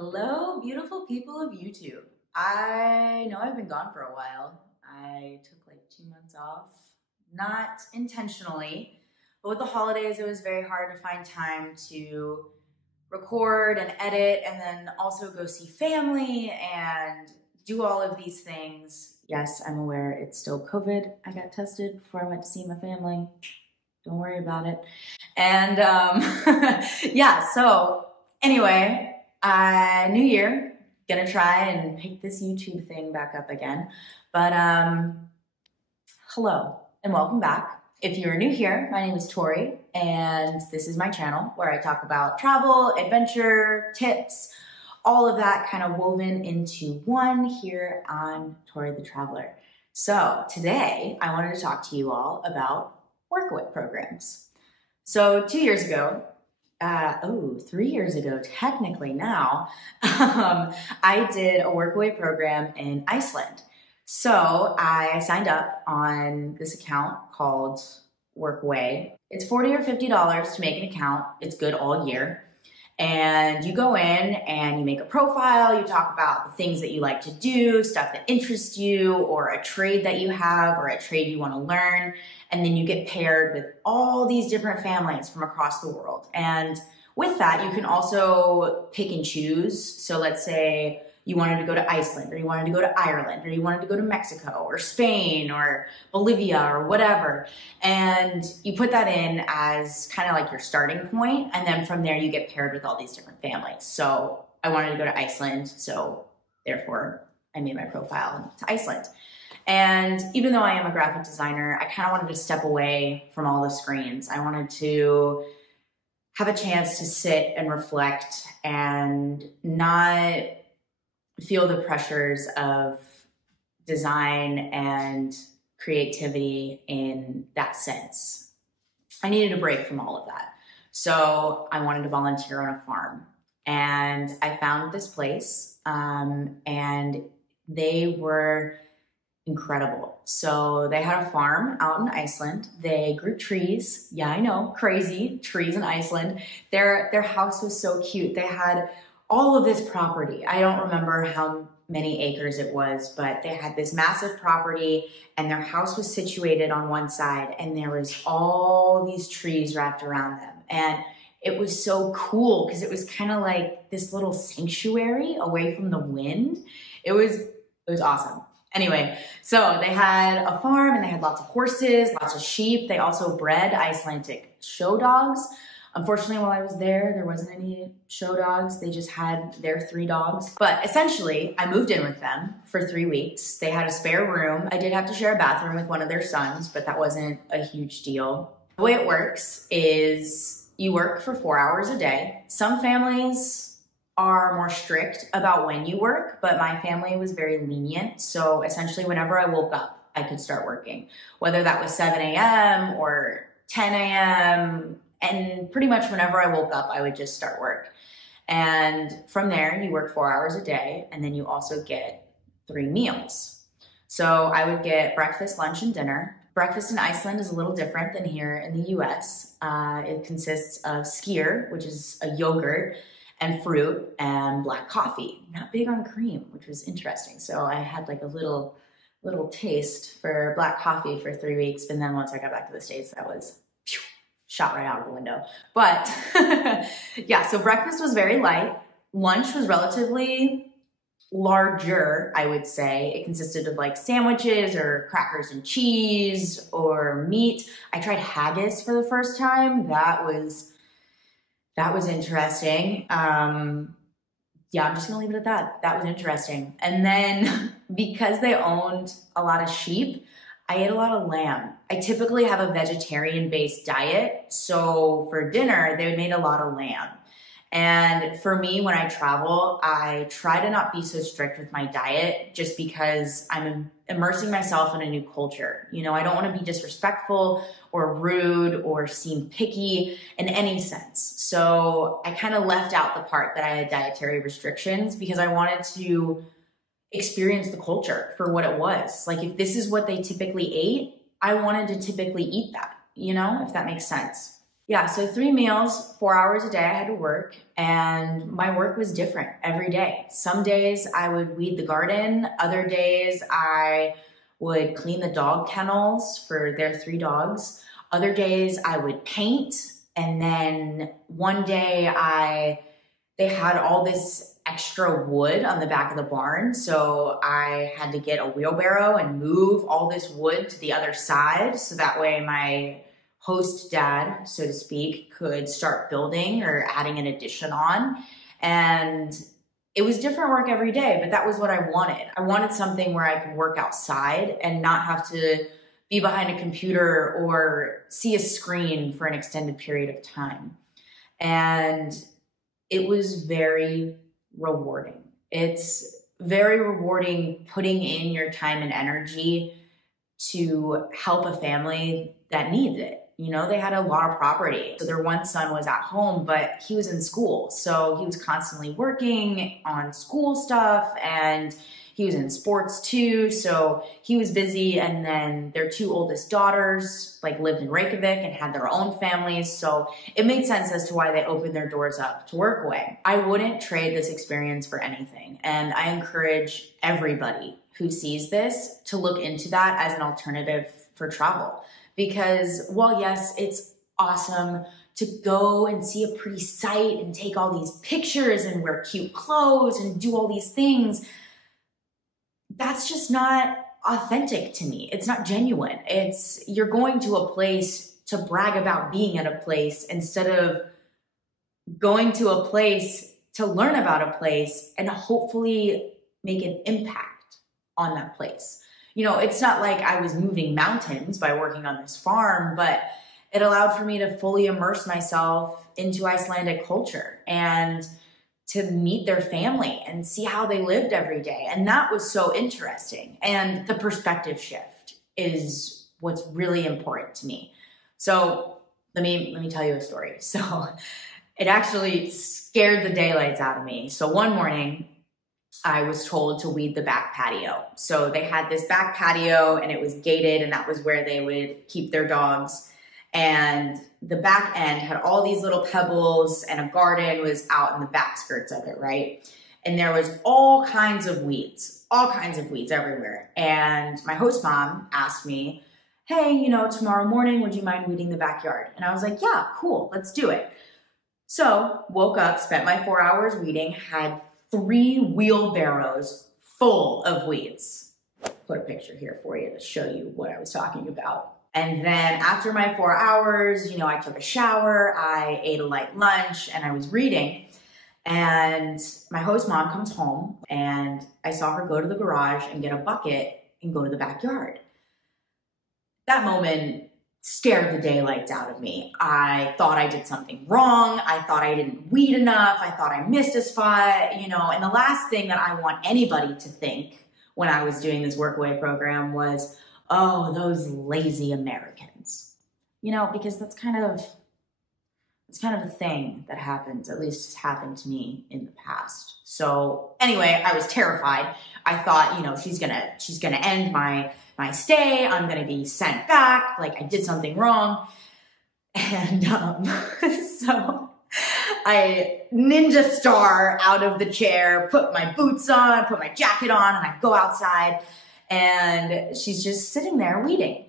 Hello, beautiful people of YouTube. I know I've been gone for a while. I took like 2 months off, not intentionally, but with the holidays, it was very hard to find time to record and edit and then also go see family and do all of these things. Yes, I'm aware it's still COVID. I got tested before I went to see my family. Don't worry about it. And yeah, so anyway, new year, gonna try and pick this YouTube thing back up again. But hello and welcome back. If you're new here, my name is Tori, and this is my channel where I talk about travel, adventure, tips, all of that kind of woven into one here on Tori the Traveler. So today I wanted to talk to you all about workaway programs. So 2 years ago, 3 years ago, technically now, I did a workaway program in Iceland. So I signed up on this account called Workaway. It's $40 or $50 to make an account. It's good all year. And you go in and you make a profile, you talk about the things that you like to do, stuff that interests you, or a trade that you have, or a trade you want to learn. And then you get paired with all these different families from across the world. And with that, you can also pick and choose. So let's say you wanted to go to Iceland, or you wanted to go to Ireland, or you wanted to go to Mexico, or Spain, or Bolivia, or whatever. And you put that in as kind of like your starting point, and then from there you get paired with all these different families. So I wanted to go to Iceland, so therefore I made my profile to Iceland. And even though I am a graphic designer, I kind of wanted to step away from all the screens. I wanted to have a chance to sit and reflect and not feel the pressures of design and creativity in that sense. I needed a break from all of that. So I wanted to volunteer on a farm. And I found this place, and they were incredible. So they had a farm out in Iceland. They grew trees. Yeah, I know, crazy, trees in Iceland. Their house was so cute. They had all of this property. I don't remember how many acres it was, but they had this massive property, and their house was situated on one side, and there was all these trees wrapped around them. And it was so cool because it was kind of like this little sanctuary away from the wind. It was awesome. Anyway, so they had a farm, and they had lots of horses, lots of sheep. They also bred Icelandic show dogs. Unfortunately, while I was there, there wasn't any show dogs. They just had their 3 dogs. But essentially, I moved in with them for 3 weeks. They had a spare room. I did have to share a bathroom with one of their sons, but that wasn't a huge deal. The way it works is you work for 4 hours a day. Some families are more strict about when you work, but my family was very lenient. So essentially, whenever I woke up, I could start working, whether that was 7 a.m. or 10 a.m., and pretty much whenever I woke up, I would just start work. And from there, you work 4 hours a day, and then you also get 3 meals. So I would get breakfast, lunch, and dinner. Breakfast in Iceland is a little different than here in the US. It consists of skyr, which is a yogurt, and fruit, and black coffee. Not big on cream, which was interesting. So I had like a little taste for black coffee for 3 weeks, and then once I got back to the States, that was shot right out of the window. But yeah, so breakfast was very light. Lunch was relatively larger, I would say. It consisted of like sandwiches or crackers and cheese or meat. I tried haggis for the first time. That was interesting. Yeah, I'm just gonna leave it at that. That was interesting. And then because they owned a lot of sheep, I ate a lot of lamb. I typically have a vegetarian-based diet, so for dinner, they made a lot of lamb. And for me, when I travel, I try to not be so strict with my diet just because I'm immersing myself in a new culture. You know, I don't want to be disrespectful or rude or seem picky in any sense. So I kind of left out the part that I had dietary restrictions because I wanted to experience the culture for what it was. Like, if this is what they typically ate, I wanted to typically eat that, you know, if that makes sense. Yeah, so 3 meals, 4 hours a day I had to work, and my work was different every day. Some days I would weed the garden, other days I would clean the dog kennels for their 3 dogs. Other days I would paint, and then one day they had all this extra wood on the back of the barn, so I had to get a wheelbarrow and move all this wood to the other side so that way my host dad, so to speak, could start building or adding an addition on. And it was different work every day, but that was what I wanted. I wanted something where I could work outside and not have to be behind a computer or see a screen for an extended period of time. And it was very rewarding. It's very rewarding putting in your time and energy to help a family that needs it. You know, they had a lot of property. So their one son was at home, but he was in school. So he was constantly working on school stuff, and he was in sports too. So he was busy. And then their 2 oldest daughters lived in Reykjavik and had their own families. So it made sense as to why they opened their doors up to work away. I wouldn't trade this experience for anything. And I encourage everybody who sees this to look into that as an alternative for travel. Because while yes, it's awesome to go and see a pretty sight and take all these pictures and wear cute clothes and do all these things, that's just not authentic to me. It's not genuine. You're going to a place to brag about being at a place instead of going to a place to learn about a place and hopefully make an impact on that place. You know, it's not like I was moving mountains by working on this farm, but it allowed for me to fully immerse myself into Icelandic culture and to meet their family and see how they lived every day. And that was so interesting. And the perspective shift is what's really important to me. So let me tell you a story. So it actually scared the daylights out of me. So one morning, I was told to weed the back patio. So they had this back patio and it was gated, and that was where they would keep their dogs. And the back end had all these little pebbles, and a garden was out in the back skirts of it, right? And there was all kinds of weeds everywhere. And my host mom asked me, hey, you know, tomorrow morning, would you mind weeding the backyard? And I was like, yeah, cool, let's do it. So woke up, spent my 4 hours weeding, had 3 wheelbarrows full of weeds. Put a picture here for you to show you what I was talking about. And then after my 4 hours, you know, I took a shower, I ate a light lunch, and I was reading. And my host mom comes home, and I saw her go to the garage and get a bucket and go to the backyard. That moment scared the daylights out of me. I thought I did something wrong. I thought I didn't weed enough. I thought I missed a spot, you know. And the last thing that I want anybody to think when I was doing this workaway program was, oh, those lazy Americans, you know, because it's kind of a thing that happens, at least it's happened to me in the past. So anyway, I was terrified. I thought, you know, she's gonna end my stay. I'm gonna be sent back. Like I did something wrong. And so I ninja star out of the chair, put my boots on, put my jacket on, and I go outside. And she's just sitting there weeding.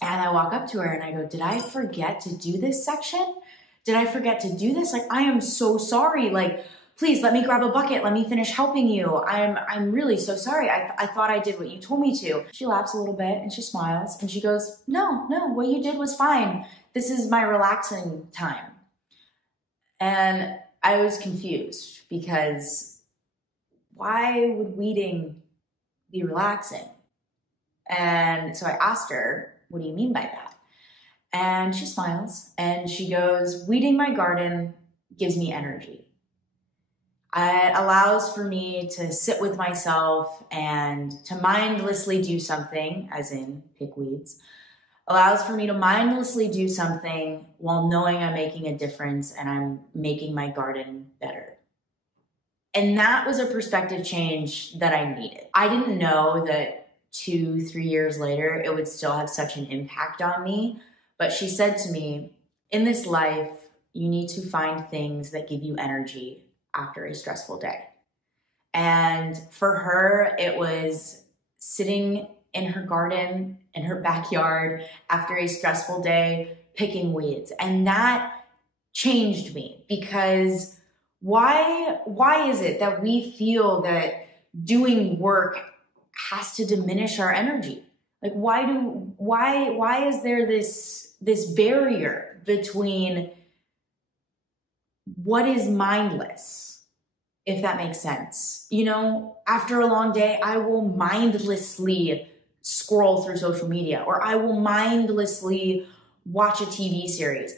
And I walk up to her and I go, did I forget to do this section? Did I forget to do this? Like, I am so sorry. Like, please let me grab a bucket. Let me finish helping you. I'm really so sorry. I thought I did what you told me to. She laughs a little bit and she smiles and she goes, no, what you did was fine. This is my relaxing time. And I was confused because why would weeding be relaxing? And so I asked her, what do you mean by that? And she smiles and she goes, weeding my garden gives me energy. It allows for me to sit with myself and to mindlessly do something, as in pick weeds, allows for me to mindlessly do something while knowing I'm making a difference and I'm making my garden better. And that was a perspective change that I needed. I didn't know that 2-3 years later, it would still have such an impact on me. But she said to me, In this life, you need to find things that give you energy after a stressful day. And for her, it was sitting in her garden, in her backyard after a stressful day, picking weeds. And that changed me, because why is it that we feel that doing work has to diminish our energy? Like, why is there this barrier between what is mindless, if that makes sense? You know, after a long day, I will mindlessly scroll through social media, or I will mindlessly watch a TV series.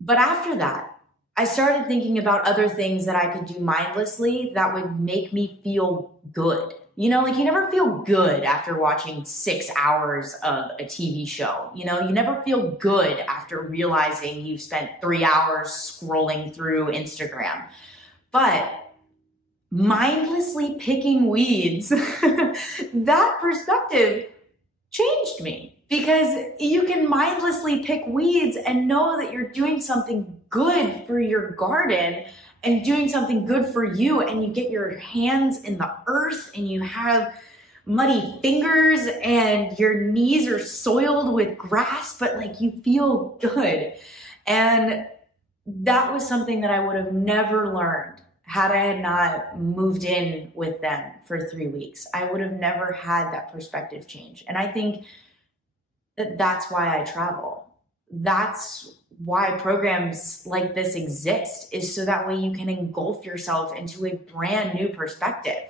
But after that, I started thinking about other things that I could do mindlessly that would make me feel good. You know, like, you never feel good after watching 6 hours of a TV show. You know, you never feel good after realizing you've spent 3 hours scrolling through Instagram. But mindlessly picking weeds, that perspective changed me. Because you can mindlessly pick weeds and know that you're doing something good for your garden and doing something good for you, and you get your hands in the earth and you have muddy fingers and your knees are soiled with grass, but like, you feel good. And that was something that I would have never learned had I had not moved in with them for 3 weeks. I would have never had that perspective change. And I think that's why I travel. That's why programs like this exist, is so that way you can engulf yourself into a brand new perspective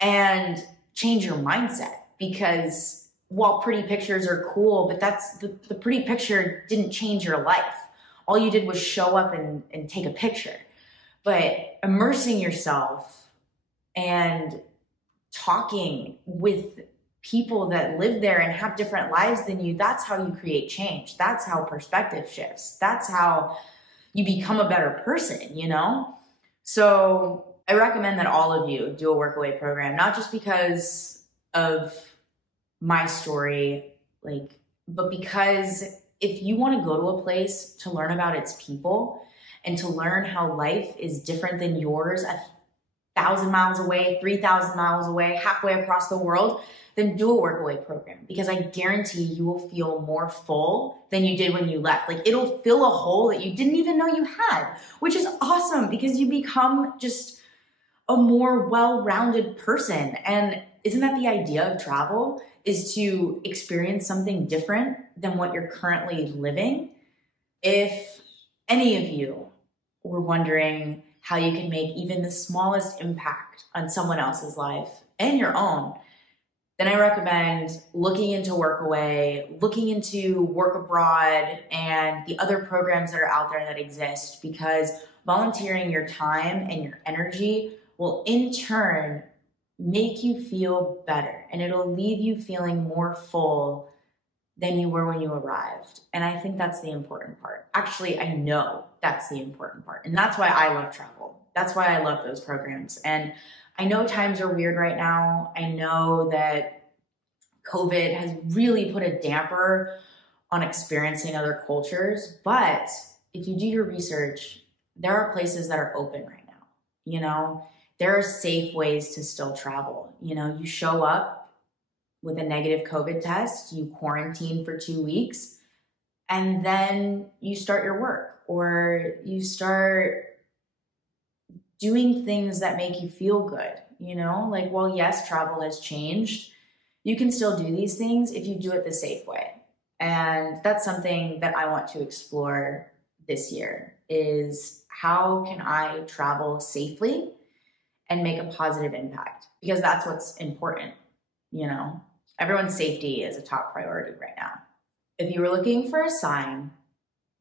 and change your mindset. Because while pretty pictures are cool, but that's the pretty picture didn't change your life. All you did was show up and take a picture. But immersing yourself and talking with people that live there and have different lives than you, that's how you create change. That's how perspective shifts. That's how you become a better person, you know? So I recommend that all of you do a workaway program, not just because of my story, but because if you want to go to a place to learn about its people and to learn how life is different than yours, 1,000 miles away, 3,000 miles away, halfway across the world, then do a workaway program, because I guarantee you will feel more full than you did when you left. Like, it'll fill a hole that you didn't even know you had, which is awesome, because you become just a more well-rounded person. And isn't that the idea of travel, is to experience something different than what you're currently living? If any of you were wondering how you can make even the smallest impact on someone else's life and your own, then I recommend looking into Workaway, looking into Work Abroad, and the other programs that are out there that exist, because volunteering your time and your energy will in turn make you feel better, and it'll leave you feeling more full than you were when you arrived. And I think that's the important part. Actually, I know that's the important part. And that's why I love travel. That's why I love those programs. And I know times are weird right now. I know that COVID has really put a damper on experiencing other cultures. But if you do your research, there are places that are open right now. You know, there are safe ways to still travel. You know, you show up with a negative COVID test, you quarantine for 2 weeks, and then you start your work, or you start doing things that make you feel good. You know, like, well, yes, travel has changed. You can still do these things if you do it the safe way. And that's something that I want to explore this year, is how can I travel safely and make a positive impact? Because that's what's important. You know, everyone's safety is a top priority right now. If you were looking for a sign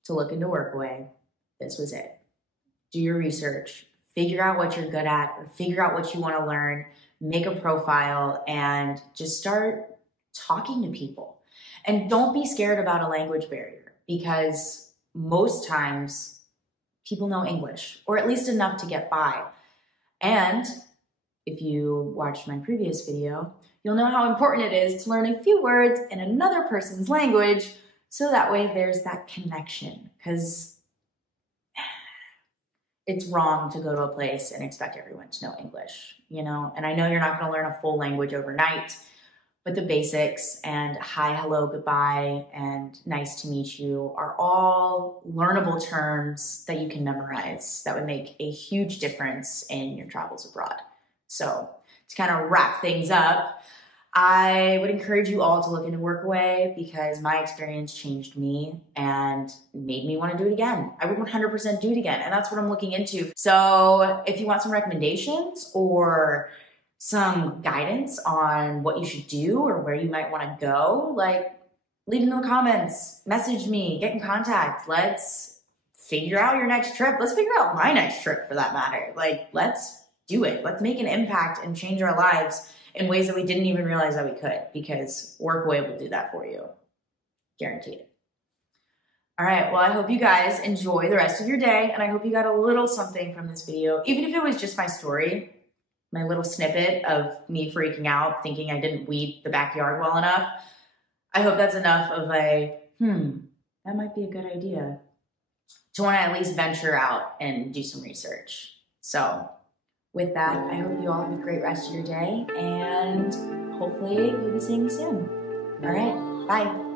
to look into Workaway, this was it. Do your research, figure out what you're good at, or figure out what you want to learn, make a profile, and just start talking to people. And don't be scared about a language barrier, because most times people know English, or at least enough to get by. And if you watched my previous video, you'll know how important it is to learn a few words in another person's language So that way there's that connection, because it's wrong to go to a place and expect everyone to know English, you know? And I know you're not gonna learn a full language overnight, but the basics and hi, hello, goodbye, and nice to meet you are all learnable terms that you can memorize that would make a huge difference in your travels abroad. So to kind of wrap things up, I would encourage you all to look into Workaway, because my experience changed me and made me want to do it again. I would 100% do it again, and that's what I'm looking into. So if you want some recommendations or some guidance on what you should do or where you might want to go, like, leave it in the comments, message me, get in contact. Let's figure out your next trip. Let's figure out my next trip, for that matter. Like, let's do it. Let's make an impact and change our lives in ways that we didn't even realize that we could, because Workaway will do that for you. Guaranteed. All right, well, I hope you guys enjoy the rest of your day, and I hope you got a little something from this video, even if it was just my story, my little snippet of me freaking out, thinking I didn't weed the backyard well enough. I hope that's enough of a, that might be a good idea, to want to at least venture out and do some research. So with that, I hope you all have a great rest of your day, and hopefully we'll be seeing you soon. All right, bye.